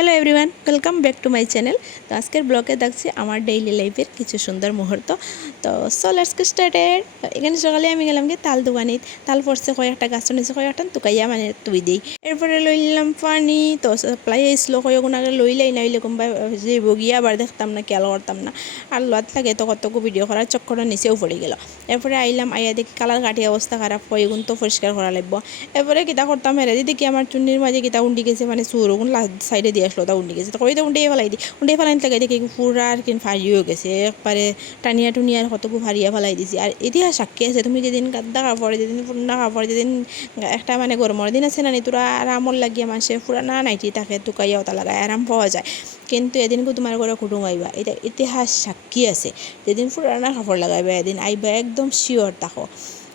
Hello everyone, welcome back to my channel. তো আজকের ব্লগে দেখছি আমার ডেইলি লাইফের কিছু সুন্দর মুহূর্ত। তো সো লেটস গেট স্টার্টেড। এখানে সকালে আমি গেলাম কি তাল দোকানিত, তাল পড়ছে কয়েকটা গাছ নিচে কয়েকটা তুকাইয়া মানে তুই দিই। এরপরে লই নিলাম পানি। তো সাপ্লাই আইসলো কয়েকগুণ আগে লইলাই নাইলে কোনবা যে বগিয়া আবার দেখতাম না, খেয়াল করতাম না। আর লোয়াত লাগে তো কতকু ভিডিও করার চক্করটা নিচেও পড়ে গেল। এরপরে আইলাম, আইয়া দেখি কালার কাটি অবস্থা খারাপ, কয়েকগুণ তো পরিষ্কার করা লাগবো। এরপরে কিতা করতাম হেরে দেখি আমার চুন্নির মাঝে কিতা উন্ডি গেছে, মানে চুরগুন সাইডে দিয়ে আসলো তা উন্ডি গেছে। তো কই তো উন্ডিয়ে ফেলাই দিই, উন্ডিয়ে ফেলাই লাগে দেখি পুরা আর কি ফারিয়েও গেছে একবারে টানিয়া টুনিয়ার কতকু ফারিয়া ফেলাই দিছি। আর ইতিহাস সাক্ষী আছে, তুমি যেদিন গাদ্দা কাপড়, যেদিন পুরনা কাপড়, যেদিন একটা মানে গরমের দিন আছে না, তোরা আরামর লাগিয়ে মানুষের পুরানা নাইটি থাকে টুকাইয়া ওটা লাগায় আরাম পাওয়া যায়। কিন্তু এদিনকে তোমার ঘরে কুটুম আইবা, এটা ইতিহাস সাক্ষী আছে। যেদিন পুরানা কাপড় লাগাইবা এদিন আইবা একদম শিওর থাকো।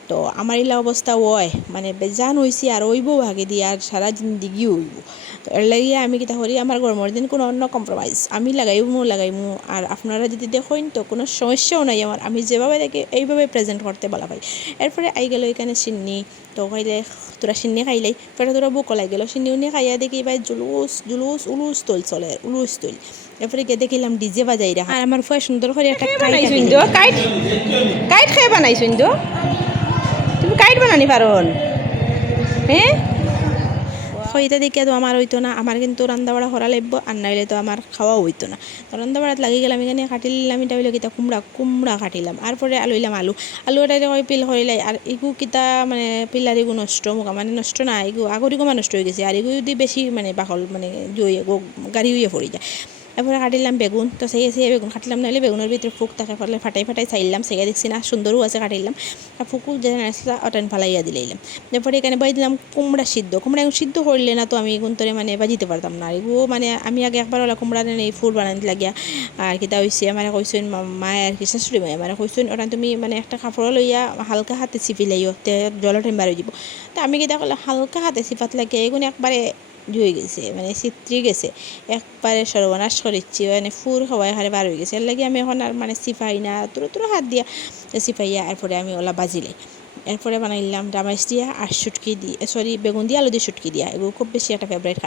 তো আমার এলা অবস্থা ওয় মানে বেজান হয়েছি আর ওইব আগে দিয়ে আর সারা জিন্দিগি হইব। তো এর লাগিয়ে আমি কিতা করি, আমার গরমের দিন কোনো অন্য কম্প্রোমাইজ আমি লাগাইমু। আর আপনারা যদি দেখেন তো কোনো সমস্যাও নাই আমার, আমি যেভাবে দেখি এইভাবে প্রেজেন্ট করতে বলা ভাই। এরপরে আই গেল এখানে সিন্নি। তো খাইলে তোরা সিন্নি খাইলাই, পরে তোরা বুক লাই গেল সিন্নি উনি খাইয়া দেখি ভাই জুলুস জুলুস উলুস তোল চলে উলুস তোল। এরপরে গিয়ে দেখিলাম ডিজে বাজাই রাখা। আর আমার ফুয়া সুন্দর করে একটা কাইট কাইট খেয়ে বানাইছুন তো, তুমি কাইট বানানি পারন? হ্যাঁ, হইতে দেখে তো আমার হইতো না, আমার কিন্তু রান্দাবাড়া করা লাগবো, আর নাইলে তো আমার খাওয়াও হইতো না। তো রান্দাবাড়াত লাগি গেলাম, এখানে কাটিলাম, এটা হইলো কিতা কুমড়া কাটিলাম। আর পরে লইলাম আলুটা পিল করিলাই। আর এগু কিতা মানে পিলার এগু নষ্ট মুখা মানে নষ্ট না, এগু আগরিগো নষ্ট হয়ে গেছে। আর এগু যদি বেশি মানে বাকল মানে গাড়ি হইয়া পড়ে যায়। এরপরে কাটিলাম বেগুন। তো সেই বেগুন কাটলাম, নাহলে বেগুনের ভিতরে ফুক থাকে ফলে ফাটাই চাইলাম, সেই দেখছি না সুন্দরও আছে, কাটিলাম। আর ফুকু যেন আসলে অটান ফালাইয়া দিলাম। এরপরে এখানে বাই দিলাম কুমড়া সিদ্ধ এখন সিদ্ধ করলে না তো আমি এগুন তোরে মানে বাজিতে পারতাম না। এগুলো মানে আমি আগে একবার ওলা কুমড়া এই ফুল বানাতে লাগিয়া আর কিতা হয়েছে আমার কইসেন মায় আর কি শাশুড়ি মায় মানে কইসেন ওটা তুমি মানে একটা কাপড় লইয়া হালকা হাতে চিপি লাইও, জলের টাইম বাড়ি দিব। তো আমি কিতা করলাম হালকা হাতে চিপাত লাগিয়ে এগুলো একবারে হয়ে গেছে, মানে চিত্রি গেছে একবারে সর্বনাশ করেছি, মানে ফুর খাওয়াই হারে বার হয়ে গেছে। এর লাগে আমি এখন আর মানে চিপাই না, তুরো হাত দিয়া চিপাইয়া এরপরে আমি ওলা বাজিলাই। এরপরে বানাইলাম ডামাইশ দিয়া আর শুটকি দিয়ে বেগুন দিয়ে আলু দিয়ে শুটকি দিয়া, এগুলো খুব বেশি একটা ফেভারিট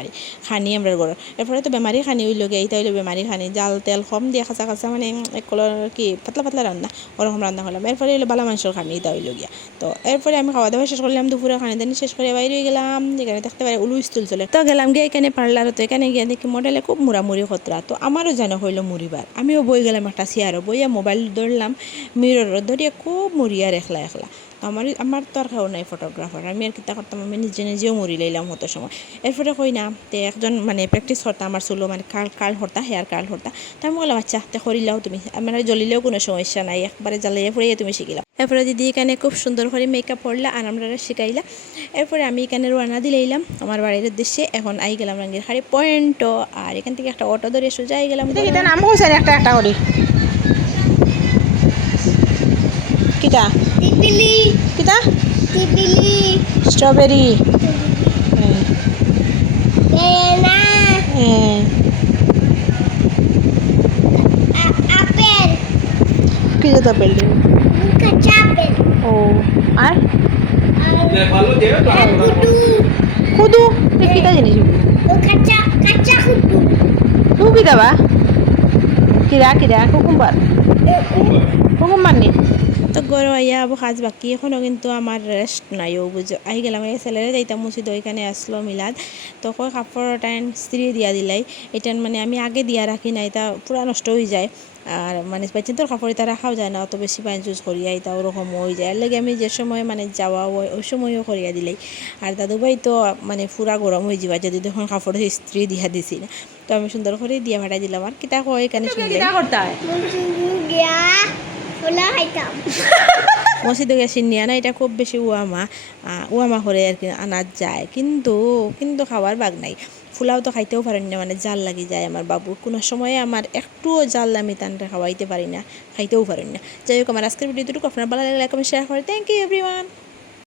খানি আমরা ঘর। এরপরে তো বেমারি খানি হইল গে, এইটা হইলো বেমারি খানি, জাল তেল কম দিয়ে খাঁচা মানে এক কলর কি পাতলা রান্না ওরকম রান্না করলাম। এরপরে হইলো বালা মাংসর খানি, এটা হইল গিয়া। তো এরপরে আমি খাওয়া দাওয়া শেষ করলাম, দুপুরে খানি দানি শেষ করে বাইরে গেলাম। এখানে দেখতে পারে উলু স্তুল চলে। তো গেলাম গিয়ে এখানে পার্লার, তো এখানে গিয়ে দেখি মডেলে খুব মুড়ামুড়ি খতরা। তো আমারও যেন হইলো মুড়িবার, আমিও বই গেলাম একটা চেয়ারও বইয়া মোবাইল ধরলাম, মিররও ধরিয়া খুব মুড়িয়ার একলা তো আমার তো আর খাও নাই ফটোগ্রাফার, আমি আর কিতা করতাম, আমি নিজেও মরি লাইলাম হতো সময়। এরপরে কই না তে একজন মানে প্র্যাকটিস করতাম আমার চুলো মানে কার্ল হরতা, হেয়ার কার্ল হরতা। তো আমি বললাম আচ্ছা তে করিলাও তুমি, আমার জ্বলিলেও কোনো সমস্যা নাই, একবারে জ্বালাইয়া পড়িয়ে তুমি শিখিলাম। এরপরে দিদি এখানে খুব সুন্দর করে মেকআপ করলা আর আমরা শিখাইলা। এরপরে আমি এখানে রান্না দিলাইলাম আমার বাড়ির উদ্দেশ্যে। এখন আই গেলাম রঙের হাড়ি পয়েন্ট, আর এখান থেকে একটা অটো ধরে সোজা আই গেলাম। নাম কইছেন একটা করি কিটা কিটা স্ট্রবেরি কি যেত আপেল ও আর কুদু কিটা জিনিস তু কি দাবা কিরা কুকুম্বার নি। তো গরম আইয়া আবু কাজ বাকি এখনও কিন্তু আমার রেস্ট নাই, ও বুঝো আই গেলাম এই ছেলেরে যাইতাম মুসিদ, ওইখানে আসলো মিলাদ। তো কয় কাপড় টাইম স্ত্রী দিয়া দিলাই, এটা মানে আমি আগে দিয়া রাখি না, এটা পুরা নষ্ট হয়ে যায়। আর মানে তোর কাপড় এটা রাখাও যায় না, অত বেশি পানি চুজ করিয়া এটা ওরকম হয়ে যায়। এর লাগে আমি যে সময় মানে যাওয়া হয় ওই সময়ও করিয়া দিলাই। আর দাদুভাই তো মানে পুরা গরম হয়ে যাবা যদি তখন কাপড় স্ত্রী দিয়া দিছি না। তো আমি সুন্দর করে দিয়া ভাটাই দিলাম। আর কিতা কয় এখানে মসজিদে গেছি নিয়ে না, এটা খুব বেশি উয়ামা করে আর কি আনা যায়, কিন্তু খাওয়ার বাগ নাই। ফুলাও তো খাইতেও পারেন না, মানে জাল লাগি যায় আমার বাবু, কোনো সময়ে আমার একটুও জাল আমি তানটা খাওয়াইতে পারি না, খাইতেও পারেন না। যাই হোক আমার আজকের ভিডিওটুকু আপনার ভালো লাগলে লাইক কমেন্ট শেয়ার করে। Thank you everyone.